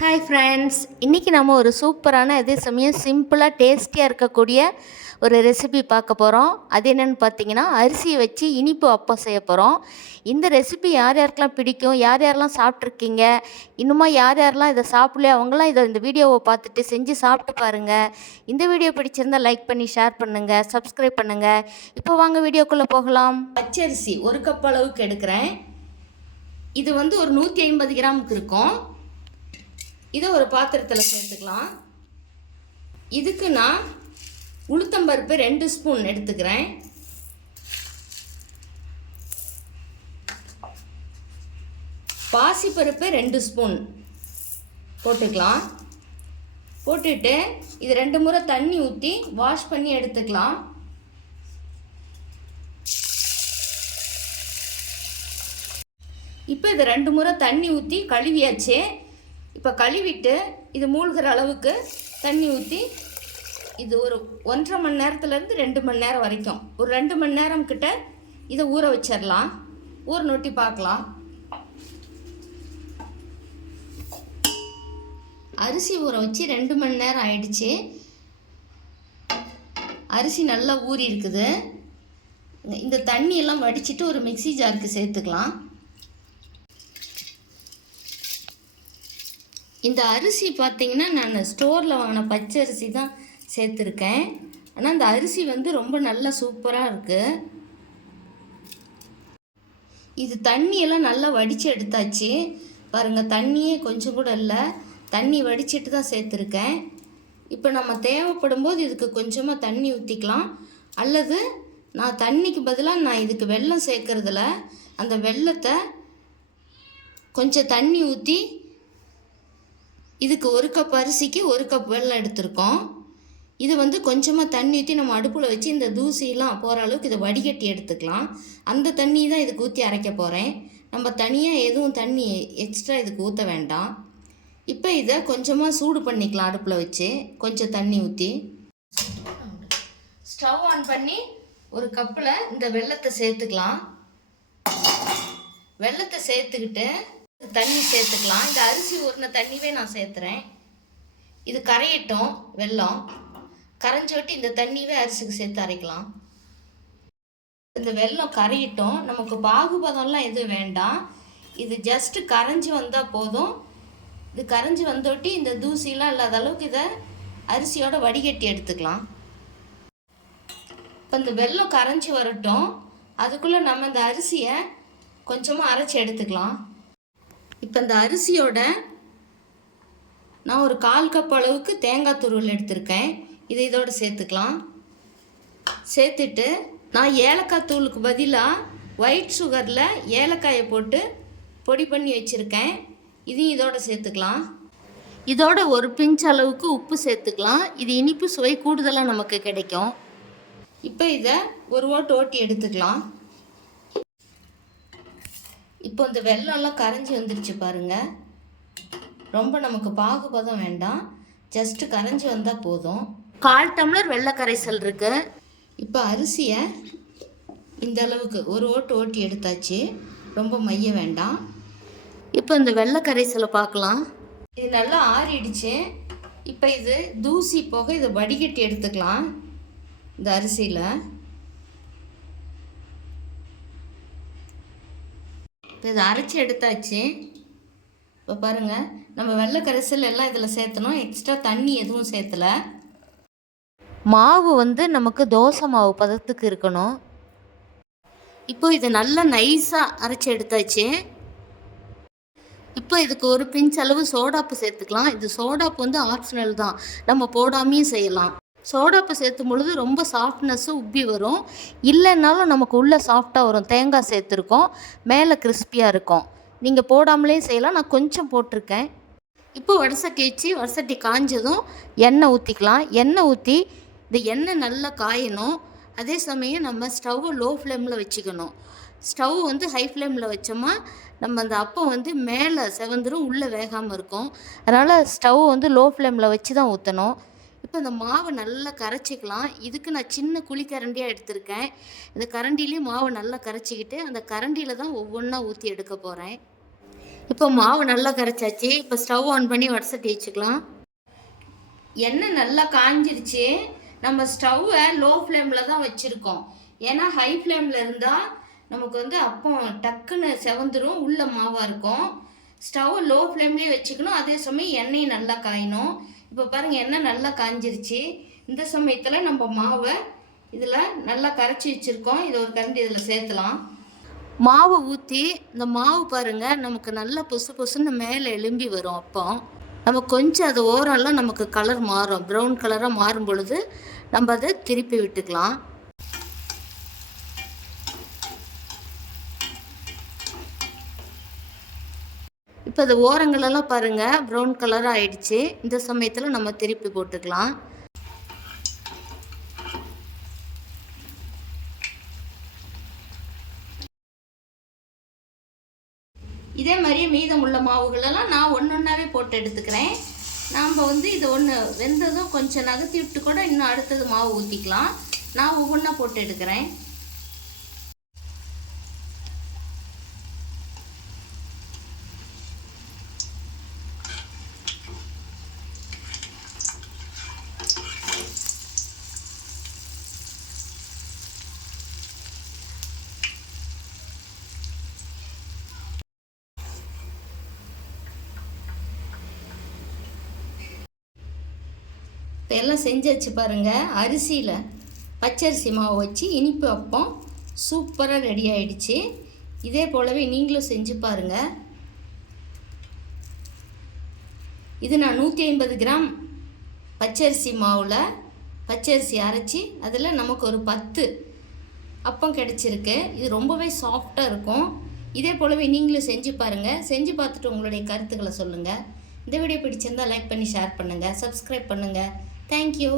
Hi friends, இன்றைக்கி நம்ம ஒரு சூப்பரான அதே சமயம் சிம்பிளாக டேஸ்டியாக இருக்கக்கூடிய ஒரு ரெசிபி பார்க்க போகிறோம். அது என்னென்னு பார்த்தீங்கன்னா, அரிசியை வச்சு இனிப்பு அப்பம் செய்ய போகிறோம். இந்த ரெசிபி யார் யாருக்கெல்லாம் பிடிக்கும், யார் யாரெல்லாம் சாப்பிட்ருக்கீங்க, இன்னுமா யார் யாரெல்லாம் இதை சாப்பிடலையோ அவங்களாம் இந்த வீடியோவை பார்த்துட்டு செஞ்சு சாப்பிட்டு பாருங்கள். இந்த வீடியோ பிடிச்சிருந்தால் லைக் பண்ணி ஷேர் பண்ணுங்கள், சப்ஸ்கிரைப் பண்ணுங்கள். இப்போ வாங்க வீடியோக்குள்ளே போகலாம். பச்சரிசி 1 கப் அளவுக்கு எடுக்கிறேன். இது ஒரு 150 கிராமுக்கு இருக்கும். இதை ஒரு பாத்திரத்தில் சேர்த்துக்கலாம். இதுக்கு நான் உளுத்தம்பருப்பு 2 ஸ்பூன் எடுத்துக்கிறேன். பாசிப்பருப்பு 2 ஸ்பூன் போட்டுக்கலாம். போட்டுட்டு இது 2 முறை தண்ணி ஊற்றி வாஷ் பண்ணி எடுத்துக்கலாம். இப்போ இது 2 முறை தண்ணி ஊற்றி கழுவியாச்சு. இப்போ கழுவிட்டு இது மூழ்கிற அளவுக்கு தண்ணி ஊற்றி இது ஒரு 1.5 மணி நேரத்துலேருந்து 2 மணி நேரம் வரைக்கும், ஒரு 2 மணி நேரம் கிட்ட இதை ஊற வச்சிடலாம். ஊற நொட்டி பார்க்கலாம். அரிசி ஊற வச்சு 2 மணி நேரம் ஆயிடுச்சு. அரிசி நல்லா ஊறி இருக்குது. இந்த தண்ணியெல்லாம் வடிச்சிட்டு ஒரு மிக்ஸி ஜாருக்கு சேர்த்துக்கலாம். இந்த அரிசி பார்த்திங்கன்னா நான் ஸ்டோரில் வாங்கின பச்சை அரிசி தான் சேர்த்துருக்கேன். ஆனால் இந்த அரிசி ரொம்ப நல்லா சூப்பராக இருக்குது. இது தண்ணியெல்லாம் நல்லா வடித்து எடுத்தாச்சு. பாருங்கள், தண்ணியே கொஞ்சம் கூட இல்லை, தண்ணி வடிச்சிட்டு தான் சேர்த்துருக்கேன். இப்போ நம்ம தேவைப்படும் போது இதுக்கு கொஞ்சமாக தண்ணி ஊற்றிக்கலாம். அல்லது நான் தண்ணிக்கு பதிலாக நான் இதுக்கு வெல்லம் சேர்க்குறதில்ல, அந்த வெல்லத்தை கொஞ்சம் தண்ணி ஊற்றி இதுக்கு 1 கப் அரிசிக்கு 1 கப் வெல்லம் எடுத்திருக்கோம். இது கொஞ்சமாக தண்ணி ஊற்றி நம்ம அடுப்பில் வச்சு இந்த தூசியெல்லாம் போகிற அளவுக்கு இதை வடிகட்டி எடுத்துக்கலாம். அந்த தண்ணி தான் இதுக்கு ஊற்றி அரைக்க போகிறேன். நம்ம தனியாக எதுவும் தண்ணி எக்ஸ்ட்ரா இதுக்கு ஊற்ற வேண்டாம். இப்போ இதை கொஞ்சமாக சூடு பண்ணிக்கலாம். அடுப்பில் வச்சு கொஞ்சம் தண்ணி ஊற்றி ஸ்டவ் ஆன் பண்ணி ஒரு கப்பில் இந்த வெல்லத்தை சேர்த்துக்கலாம். வெல்லத்தை சேர்த்துக்கிட்டு தண்ணி சேர்த்துக்கலாம். இந்த அரிசி ஊறின தண்ணியே நான் சேர்த்துறேன். இது கரையட்டும். வெல்லம் கரைஞ்சோட்டி இந்த தண்ணியே அரிசிக்கு சேர்த்து அரைக்கலாம். இந்த வெல்லம் கரையட்டும். நமக்கு பாகுபதம்லாம் எதுவும் வேண்டாம். இது ஜஸ்ட்டு கரைஞ்சி வந்தால் போதும். இது கரைஞ்சி வந்தோட்டி இந்த தூசிலாம் இல்லாத அளவுக்கு இதை அரிசியோட வடிகட்டி எடுத்துக்கலாம். இப்போ இந்த வெல்லம் கரைஞ்சி வரட்டும். அதுக்குள்ளே நம்ம இந்த அரிசியை கொஞ்சமாக அரைச்சி எடுத்துக்கலாம். இப்போ இந்த அரிசியோட நான் ஒரு 1/4 கப் அளவுக்கு தேங்காய் துருவல் எடுத்திருக்கேன். இதை இதோடு சேர்த்துக்கலாம். சேர்த்துட்டு நான் ஏலக்காய் தூளுக்கு பதிலாக ஒயிட் சுகரில் ஏலக்காயை போட்டு பொடி பண்ணி வச்சுருக்கேன். இதையும் இதோடு சேர்த்துக்கலாம். இதோட ஒரு பிஞ்ச் அளவுக்கு உப்பு சேர்த்துக்கலாம். இது இனிப்பு சுவை கூடுதலாக நமக்கு கிடைக்கும். இப்போ இதை ஒரு ஓட்டி எடுத்துக்கலாம். இப்போ இந்த வெல்லம்லாம் கரைஞ்சி வந்துடுச்சு பாருங்கள். ரொம்ப நமக்கு பாகுபதம் வேண்டாம், ஜஸ்ட்டு கரைஞ்சி வந்தால் போதும். 1/4 டம்ளர் வெள்ளை கரைசல் இருக்குது. இப்போ அரிசியை இந்த அளவுக்கு ஒரு ஓட்டி எடுத்தாச்சு. ரொம்ப மைய வேண்டாம். இப்போ இந்த வெள்ளை கரைசலை பார்க்கலாம். இது நல்லா ஆறிடுச்சு. இப்போ இது தூசி போக இதை வடிகட்டி எடுத்துக்கலாம். இந்த அரிசியில் இப்போ இதை அரைச்சி எடுத்தாச்சு. இப்போ பாருங்கள், நம்ம வெள்ளை கரைசல் எல்லாம் இதில் சேர்த்தணும். எக்ஸ்ட்ரா தண்ணி எதுவும் சேர்த்தலை. மாவு நமக்கு தோசை மாவு பதத்துக்கு இருக்கணும். இப்போ இதை நல்லா நைஸாக அரைச்சி எடுத்தாச்சு. இப்போ இதுக்கு ஒரு பிஞ்ச் அளவு சோடாப்பு சேர்த்துக்கலாம். இது சோடாப்பு ஆப்ஷனல் தான், நம்ம போடாமையும் செய்யலாம். சோடாப்பு சேர்த்தும் பொழுது ரொம்ப சாஃப்ட்னஸ்ஸும் உப்பி வரும். இல்லைன்னாலும் நமக்கு உள்ளே சாஃப்டாக வரும். தேங்காய் சேர்த்துருக்கோம், மேலே கிறிஸ்பியாக இருக்கும். நீங்கள் போடாமலே செய்யலாம், நான் கொஞ்சம் போட்டிருக்கேன். இப்போ வடசட்டி வச்சு வடசட்டி காஞ்சதும் எண்ணெய் ஊற்றிக்கலாம். எண்ணெய் ஊற்றி இந்த எண்ணெய் நல்லா காயணும். அதே சமயம் நம்ம ஸ்டவ்வை லோ ஃப்ளேமில் வச்சுக்கணும். ஸ்டவ் ஹை ஃப்ளேமில் வச்சோமா நம்ம அந்த அப்பம் மேலே செவந்துடும், உள்ளே வேகாமல் இருக்கும். அதனால் ஸ்டவ் லோ ஃப்ளேமில் வச்சு தான் ஊற்றணும். இப்போ இந்த மாவை நல்லா கரைச்சிக்கலாம். இதுக்கு நான் சின்ன குழிக்கரண்டியாக எடுத்திருக்கேன். இந்த கரண்டிலேயே மாவை நல்லா கரைச்சிக்கிட்டு அந்த கரண்டியில் தான் ஒவ்வொன்றா ஊற்றி எடுக்க போகிறேன். இப்போ மாவு நல்லா கரைச்சாச்சு. இப்போ ஸ்டவ் ஆன் பண்ணி வடசட்டி வச்சுக்கலாம். எண்ணெய் நல்லா காஞ்சிருச்சு. நம்ம ஸ்டவ்வை லோ ஃப்ளேமில் தான் வச்சுருக்கோம். ஏன்னா ஹை ஃப்ளேமில் இருந்தால் நமக்கு வந்து அப்போ டக்குன்னு செவந்துடும், உள்ள மாவாக இருக்கும். ஸ்டவ் லோ ஃப்ளேம்லேயே வச்சுக்கணும். அதே சமயம் எண்ணெய் நல்லா காயணும். இப்போ பாருங்கள், எண்ணெய் நல்லா காஞ்சிருச்சு. இந்த சமயத்தில் நம்ம மாவை இதில் நல்லா கரைச்சி வச்சுருக்கோம். இதை ஒரு கரண்டி இதில் சேர்த்துலாம். மாவு ஊற்றி இந்த மாவு பாருங்கள் நமக்கு நல்லா பொசு பொசுன்னு மேலே எலும்பி வரும். அப்போ நம்ம கொஞ்சம் அது ஓரெல்லாம் நமக்கு கலர் மாறும், ப்ரௌன் கலராக மாறும் பொழுது நம்ம அதை திருப்பி விட்டுக்கலாம். இப்போ அது ஓரங்களெல்லாம் பாருங்கள் ப்ரௌன் கலராக ஆயிடுச்சு. இந்த சமயத்தில் நம்ம திருப்பி போட்டுக்கலாம். இதே மாதிரியே மீதமுள்ள மாவுகளெல்லாம் நான் ஒன்றொன்றாவே போட்டு எடுத்துக்கிறேன். நாம் வந்து இது ஒன்று வெந்ததும் கொஞ்சம் நகர்த்தி விட்டு கூட இன்னும் அடுத்தது மாவு ஊற்றிக்கலாம். நான் ஒவ்வொன்றா போட்டு எடுக்கிறேன். இப்போ எல்லாம் செஞ்சு வச்சு பாருங்கள். அரிசியில் பச்சரிசி மாவு வச்சு இனிப்பு அப்பம் சூப்பராக ரெடி ஆகிடுச்சு. இதே போலவே நீங்களும் செஞ்சு பாருங்கள். இது நான் 150 கிராம் பச்சரிசி மாவில் பச்சரிசி அரைச்சி அதில் நமக்கு ஒரு 10 அப்பம் கிடச்சிருக்கு. இது ரொம்பவே சாஃப்டாக இருக்கும். இதே போலவே நீங்களும் செஞ்சு பாருங்கள். செஞ்சு பார்த்துட்டு உங்களுடைய கருத்துக்களை சொல்லுங்கள். இந்த வீடியோ பிடிச்சிருந்தால் லைக் பண்ணி ஷேர் பண்ணுங்கள், சப்ஸ்கிரைப் பண்ணுங்கள். தேங்க்யூ.